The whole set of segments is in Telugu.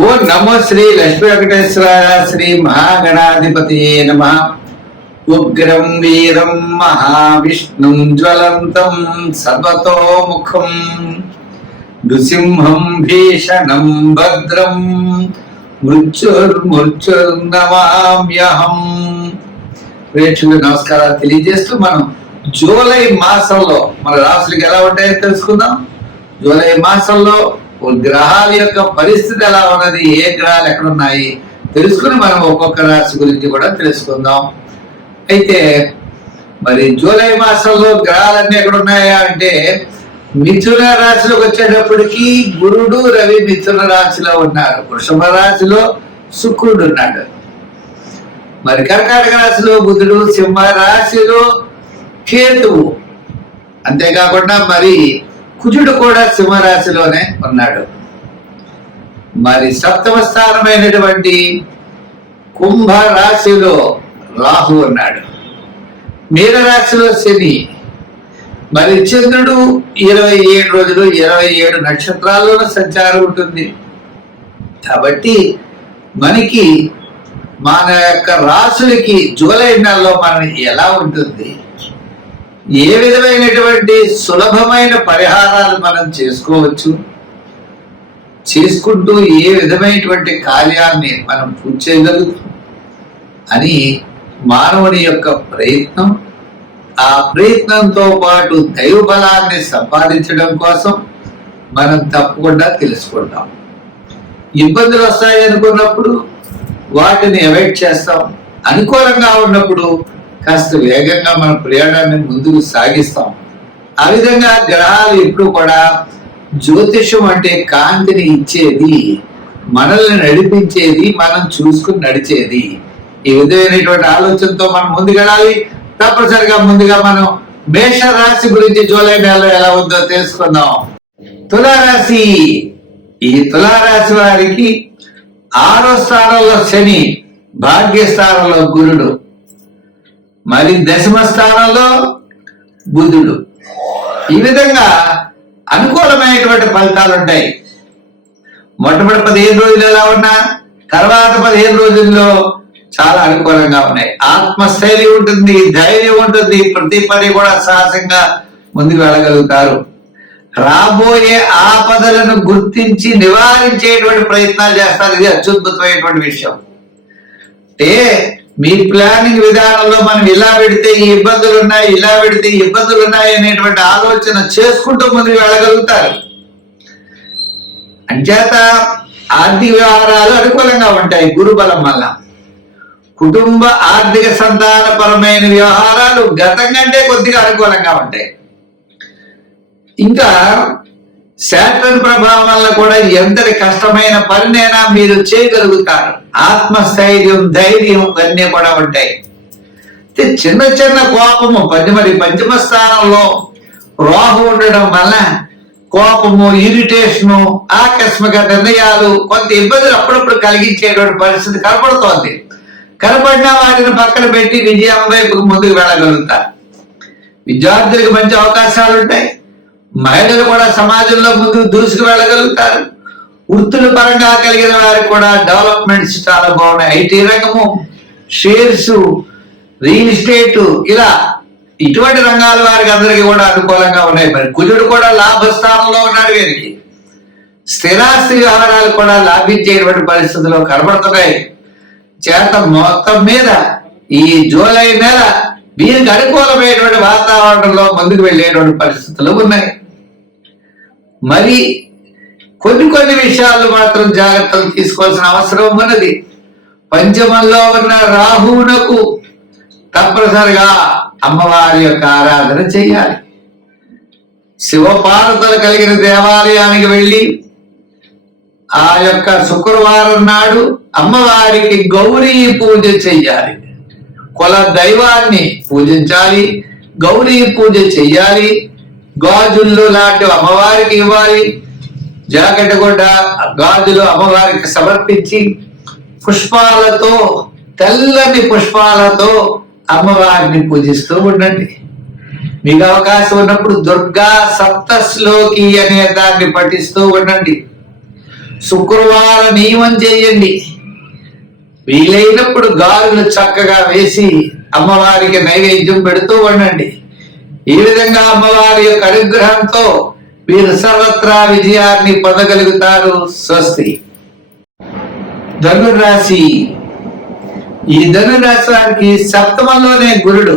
ఓ నమో శ్రీ లక్ష్మీ వెంకటేశ్వరాయ శ్రీ మహాగణాధిపతి నమ. ఉగ్రం వీరం మహావిష్ణుం జ్వలంతం సర్వతోముఖం నృసింహం భీషణం భద్రం మృత్యుర్నమామ్యహం. ప్రేక్షకులు నమస్కారాలు తెలియజేస్తూ మనం జూలై మాసంలో మన రాశులకు ఎలా ఉంటాయో తెలుసుకుందాం. జూలై మాసంలో గ్రహాల యొక్క పరిస్థితి ఎలా ఉన్నది, ఏ గ్రహాలు ఎక్కడున్నాయి తెలుసుకుని మనం ఒక్కొక్క రాశి గురించి కూడా తెలుసుకుందాం. అయితే మరి జూలై మాసంలో గ్రహాలన్నీ ఎక్కడున్నాయా అంటే మిథున రాశిలోకి వచ్చేటప్పటికి గురుడు రవి మిథున రాశిలో ఉన్నారు. వృషభ రాశిలో శుక్రుడు ఉన్నాడు. మరి కర్కాటక రాశిలో బుధుడు, సింహ రాశిలో కేతువు, అంతేకాకుండా మరి కుజుడు కూడా సింహరాశిలోనే ఉన్నాడు. మరి సప్తమ స్థానమైనటువంటి కుంభ రాశిలో రాహు ఉన్నాడు. మీనరాశిలో శని, మరి చంద్రుడు 27 రోజులు 27 నక్షత్రాల్లోనూ సంచారం ఉంటుంది. కాబట్టి మనకి మన యొక్క రాశులకి జూలై నెలలో మనం ఎలా ఉంటుంది, ఏ విధమైనటువంటి సులభమైన పరిహారాలు మనం చేసుకోవచ్చు, చేసుకుంటూ ఏ విధమైనటువంటి కార్యాన్ని మనం పూర్తి చేయగలుగుతాం అని మానవుని యొక్క ప్రయత్నం. ఆ ప్రయత్నంతో పాటు దైవ బలాన్ని సంపాదించడం కోసం మనం తప్పకుండా తెలుసుకుంటాం. ఇబ్బందులు వస్తాయి అనుకున్నప్పుడు వాటిని అవాయిడ్ చేస్తాం. అనుకూలంగా ఉన్నప్పుడు కాస్త వేగంగా మన ప్రయాణాన్ని ముందుకు సాగిస్తాం. ఆ విధంగా గ్రహాలు ఎప్పుడు కూడా జ్యోతిషం అంటే కాంతిని ఇచ్చేది, మనల్ని నడిపించేది, మనం చూసుకుని నడిచేది. ఈ విధమైనటువంటి ఆలోచనతో మనం ముందుకెళ్ళాలి. తప్పనిసరిగా ముందుగా మనం మేష రాశి గురించి జూలై నెలలో ఎలా ఉందో తెలుసుకుందాం. తులారాశి. ఈ తులారాశి వారికి 6వ స్థానంలో శని, భాగ్యస్థానంలో గురుడు, మరి 10వ స్థానంలో బుధుడు. ఈ విధంగా అనుకూలమైనటువంటి ఫలితాలు ఉంటాయి. మొట్టమొదటి 15 రోజులు ఎలా ఉన్నా తర్వాత 15 రోజుల్లో చాలా అనుకూలంగా ఉన్నాయి. ఆత్మస్థైర్యం ఉంటుంది, ధైర్యం ఉంటుంది, ప్రతి పని కూడా సాహసంగా ముందుకు వెళ్ళగలుగుతారు. రాబోయే ఆపదలను గుర్తించి నివారించేటువంటి ప్రయత్నాలు చేస్తారు. ఇది అత్యద్భుతమైనటువంటి విషయం. అంటే మీ ప్లానింగ్ విధానంలో మనం ఇలా పెడితే ఈ ఇబ్బందులు ఉన్నాయి, ఇలా పెడితే ఈ ఇబ్బందులు ఉన్నాయి అనేటువంటి ఆలోచన చేసుకుంటూ ముందుకు వెళ్ళగలుగుతారు. అంచేత ఆర్థిక వ్యవహారాలు అనుకూలంగా ఉంటాయి గురుబలం వల్ల. కుటుంబ ఆర్థిక సంతానపరమైన వ్యవహారాలు గతం కంటే కొద్దిగా అనుకూలంగా ఉంటాయి. ఇంకా శాటర్న్ ప్రభావం వల్ల కూడా ఎంతటి కష్టమైన పనినైనా మీరు చేయగలుగుతారు. ఆత్మస్థైర్యం, ధైర్యం అన్నీ కూడా ఉంటాయి. చిన్న చిన్న కోపము, పంచమ స్థానంలో రాహు ఉండడం వల్ల కోపము, ఇరిటేషను, ఆకస్మిక నిర్ణయాలు, కొంత ఇబ్బందులు అప్పుడప్పుడు కలిగించేటువంటి పరిస్థితి కనపడుతోంది. కనపడినా వాటిని పక్కన పెట్టి విజయం వైపుకు ముందుకు వెళ్ళగలుగుతారు. విద్యార్థులకు మంచి అవకాశాలు ఉంటాయి. మహిళలు కూడా సమాజంలో ముందుకు దూసుకు వెళ్ళగలుగుతారు. వృత్తుల పరంగా కలిగిన వారికి కూడా డెవలప్మెంట్స్ చాలా బాగున్నాయి. ఐటీ రంగము, షేర్స్, రియల్ ఎస్టేట్, ఇలా ఇటువంటి రంగాల వారికి అందరికీ కూడా అనుకూలంగా ఉన్నాయి. మరి కుజుడు కూడా లాభస్థానంలో ఉన్నాడు. వీరికి స్థిరాస్తి వ్యవహారాలు కూడా లాభించేటువంటి పరిస్థితుల్లో కనబడుతున్నాయి. చేత మొత్తం మీద ఈ జూలై నెల వీరికి అనుకూలమైనటువంటి వాతావరణంలో ముందుకు వెళ్ళేటువంటి పరిస్థితులు ఉన్నాయి. మరి కొన్ని విషయాలు మాత్రం జాగ్రత్తలు తీసుకోవాల్సిన అవసరం ఉన్నది. పంచమంలో ఉన్న రాహువునకు తప్పనిసరిగా అమ్మవారి యొక్క ఆరాధన చేయాలి. శివపార్వతులు కలిగిన దేవాలయానికి వెళ్ళి ఆ యొక్క శుక్రవారం నాడు అమ్మవారికి గౌరీ పూజ చెయ్యాలి. కుల దైవాన్ని పూజించాలి, గౌరీ పూజ చెయ్యాలి. గాజుల్లో లాంటి అమ్మవారికి ఇవ్వాలి. జాకెట్ కూడా గాజులు అమ్మవారికి సమర్పించి పుష్పాలతో, తెల్లని పుష్పాలతో అమ్మవారిని పూజిస్తూ ఉండండి. మీకు అవకాశం ఉన్నప్పుడు దుర్గా సప్తశ్లోకి అనే దాన్ని పఠిస్తూ ఉండండి. శుక్రవార నియమం చేయండి. వీలైనప్పుడు గాలులు చక్కగా వేసి అమ్మవారికి నైవేద్యం పెడుతూ ఉండండి. ఈ విధంగా అమ్మవారి యొక్క అనుగ్రహంతో మీరు సర్వత్రా విజయాన్ని పొందగలుగుతారు. స్వస్తి. ధనురాశి. ఈ ధనురాశి వారికి సప్తమంలోనే గురుడు,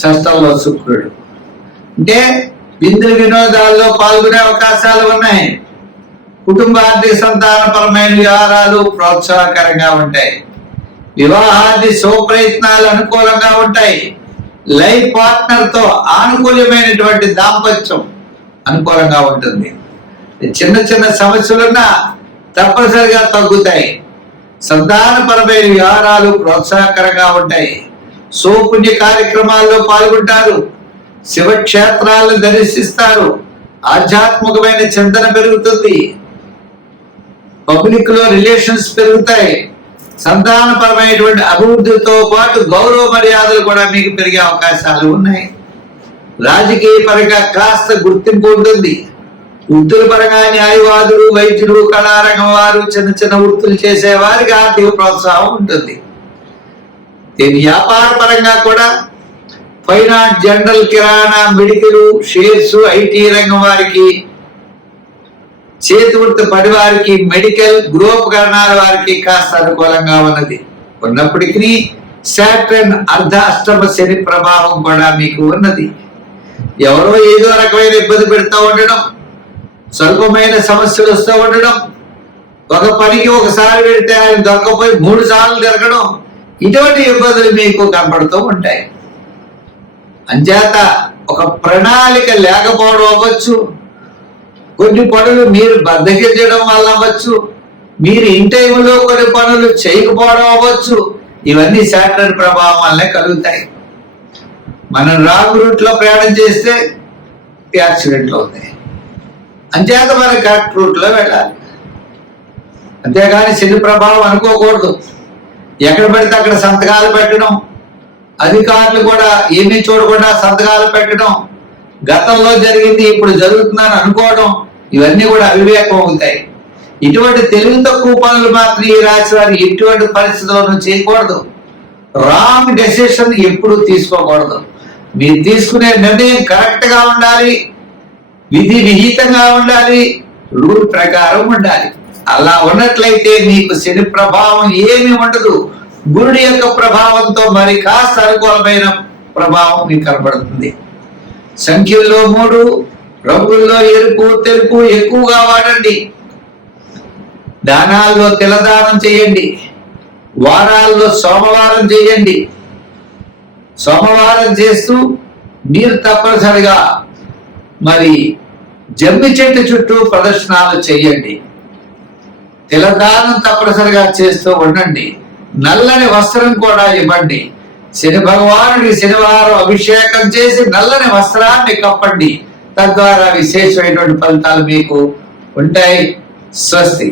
షష్టంలో శుక్రుడు. అంటే విందు వినోదాల్లో పాల్గొనే అవకాశాలు ఉన్నాయి. కుటుంబార్థిక సంతానపరమైన వ్యవహారాలు ప్రోత్సాహకరంగా ఉంటాయి. వివాహాది శుభప్రయత్నాలు అనుకూలంగా ఉంటాయి. లైఫ్ పార్ట్నర్ తో ఆనుకూల్యమైనటువంటి దాంపత్యం అనుకూలంగా ఉంటుంది. చిన్న చిన్న సమస్యలున్నా తప్పనిసరిగా తగ్గుతాయి. సంతానపరమైన వ్యవహారాలు ప్రోత్సాహకరంగా ఉంటాయి. సోపుణ్య కార్యక్రమాల్లో పాల్గొంటారు. శివక్షేత్రాలను దర్శిస్తారు. ఆధ్యాత్మికమైన చింతన పెరుగుతుంది. పబ్లిక్ లో రిలేషన్స్ పెరుగుతాయి. సంతానపరమైనటువంటి అభివృద్ధితో పాటు గౌరవ మర్యాదలు కూడా మీకు పెరిగే అవకాశాలు ఉన్నాయి. రాజకీయ పరంగా కాస్త గుర్తింపు ఉంటుంది. వృత్తుల పరంగా న్యాయవాదులు, వైద్యులు, కళారంగం వారు, చిన్న చిన్న వృత్తులు చేసే వారికి ఆర్థిక ప్రోత్సాహం ఉంటుంది. వ్యాపార పరంగా కూడా finance, general, kirana, medical, shares, IT రంగం వారికి, చేతి వృత్తి పని వారికి, మెడికల్, గృహోపకరణాల వారికి కాస్త అనుకూలంగా ఉన్నది. ఉన్నప్పటికీ సాటర్న్ అర్ధ అష్టమ శని ప్రభావం కూడా మీకు ఉన్నది. ఎవరో ఏదో రకమైన ఇబ్బంది పెడతా ఉండడం, స్వల్పమైన సమస్యలు వస్తూ ఉండడం, ఒక పనికి ఒకసారి పెడితే ఆయన దొరకపోయి 3 సార్లు జరగడం, ఇటువంటి ఇబ్బందులు మీకు కనపడుతూ ఉంటాయి. అంచేత ఒక ప్రణాళిక లేకపోవడం అవ్వచ్చు, కొన్ని పనులు మీరు బద్దకించడం వల్ల అవ్వచ్చు, మీరు ఇన్ టైంలో కొన్ని పనులు చేయకపోవడం అవ్వచ్చు. ఇవన్నీ సాటర్న్ ప్రభావం వల్లే కలుగుతాయి. మనం రాంగ్ రూట్ లో ప్రయాణం చేస్తే యాక్సిడెంట్లు అవుతాయి. అంచేత మనం కరెక్ట్ రూట్ లో వెళ్ళాలి. అంతేగాని శని ప్రభావం అనుకోకూడదు. ఎక్కడ పడితే అక్కడ సంతకాలు పెట్టడం, అధికారులు కూడా ఏమీ చూడకుండా సంతకాలు పెట్టడం, గతంలో జరిగింది ఇప్పుడు జరుగుతుందని అనుకోవడం, ఇవన్నీ కూడా అవివేకం అవుతాయి. ఇటువంటి తెలివి తక్కువ పనులు మాత్రం ఈ రాశి వారు ఎటువంటి పరిస్థితులను చేయకూడదు. రాంగ్ డెసిషన్ ఎప్పుడు తీసుకోకూడదు. మీరు తీసుకునే నిర్ణయం కరెక్ట్ గా ఉండాలి, విధి విహితంగా ఉండాలి, రూల్ ప్రకారం ఉండాలి. అలా ఉన్నట్లయితే మీకు శని ప్రభావం ఏమీ ఉండదు. గురుడి యొక్క ప్రభావంతో మరి కాస్త అనుకూలమైన ప్రభావం మీకు కనబడుతుంది. సంఖ్యల్లో 3, రంగుల్లో ఎరుపు, తెలుపు ఎక్కువగా వాడండి. దానాల్లో తిలదానం చేయండి. వారాల్లో సోమవారం చేయండి. సోమవారం చేస్తూ మీరు తప్పనిసరిగా మరి జమ్మి చెట్టు చుట్టూ ప్రదర్శనలు చేయండి. తిలదానం తప్పనిసరిగా చేస్తూ ఉండండి. నల్లని వస్త్రం కూడా ఇవ్వండి. శని భగవానుడికి శనివారం అభిషేకం చేసి నల్లని వస్త్రాన్ని కప్పండి. తద్వారా విశేషమైనటువంటి ఫలితాలు మీకు ఉంటాయి. స్వస్తి.